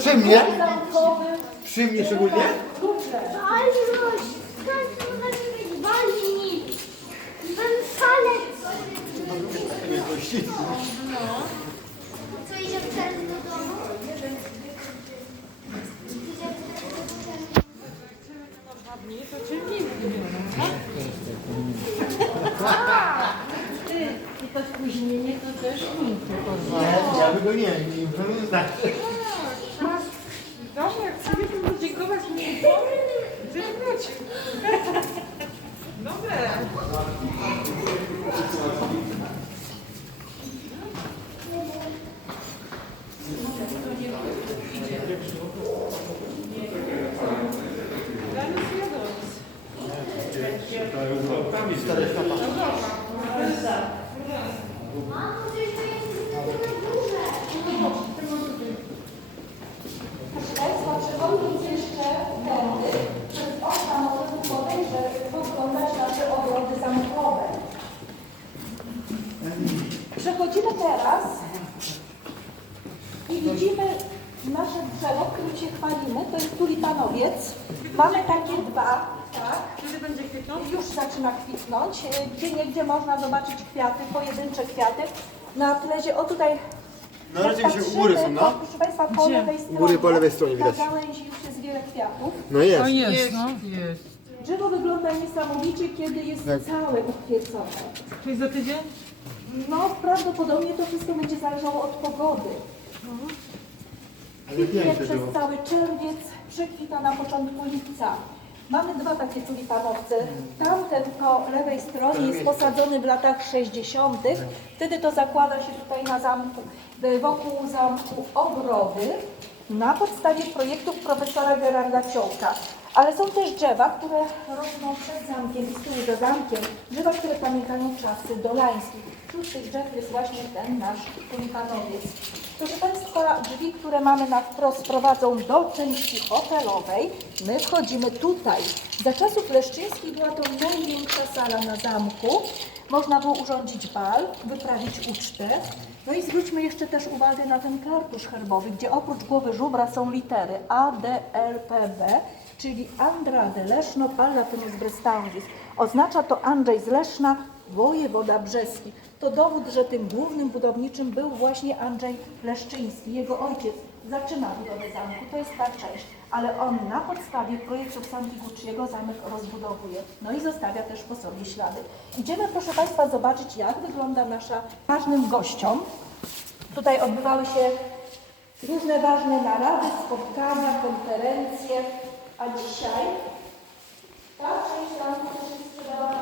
Przy mnie? Przy mnie szczególnie? Co idziemy teraz do domu? Dwa dni, to cię nigdy nie i to spóźnienie to też nigdy. Nie, ja bym go nie, nie wiem, znaczy. Masz w domu, jak sobie to podziękować nie powiem, żeby wrócił. Dobre. Sobie dos. Mamo, coś tu jest na górze! Proszę Państwa, przechodząc jeszcze tędy, przez okna możemy podejrzeć, podglądać nasze ogrody zamkowe. Przechodzimy teraz i widzimy nasze drzewo, którym się chwalimy, to jest tulipanowiec. Mamy takie dwa, tak? Kiedy będzie kwitnąć? Już zaczyna kwitnąć. E, Gdzie niegdzie można zobaczyć kwiaty, pojedyncze kwiaty. Na tle, o tutaj No raczej jak się u góry są, to, no. Proszę Państwa, po Gdzie? lewej stronie. Góry po lewej stronie widać. Na gałęzi już jest wiele kwiatów. No jest. jest, no. Jest. Drzewo wygląda niesamowicie, kiedy jest Tak. całe ukwiecone. Czyli za tydzień? No, prawdopodobnie to wszystko będzie zależało od pogody. Kwitnie przez cały czerwiec, przekwita na początku lipca. Mamy dwa takie tulipanowce. Tamten po lewej stronie jest posadzony w latach 60. Wtedy to zakłada się tutaj na zamku, wokół zamku ogrody na podstawie projektów profesora Gerarda Ciołka. Ale są też drzewa, które rosną przed zamkiem i z tyłu za zamkiem. Drzewa, które pamiętają czasy dolańskie. Wśród tych drzew jest właśnie ten nasz tulipanowiec. Proszę Państwa, drzwi, które mamy na wprost prowadzą do części hotelowej. My wchodzimy tutaj. Za czasów leszczyńskich była to największa sala na zamku. Można było urządzić bal, wyprawić ucztę. No i zwróćmy jeszcze też uwagę na ten kartusz herbowy, gdzie oprócz głowy żubra są litery A, D, L, P, B, czyli Andrade Leszno Pallatinus Brestangis. Oznacza to Andrzej z Leszna, wojewoda brzeski. To dowód, że tym głównym budowniczym był właśnie Andrzej Leszczyński, jego ojciec. Zaczyna budowę zamku, to jest ta część, ale on na podstawie projektów Santigucciego zamek rozbudowuje. No i zostawia też po sobie ślady. Idziemy, proszę Państwa, zobaczyć, jak wygląda nasza ważnym gościom. Tutaj odbywały się różne ważne narady, spotkania, konferencje, a dzisiaj ta część nam, którzy sprzedawała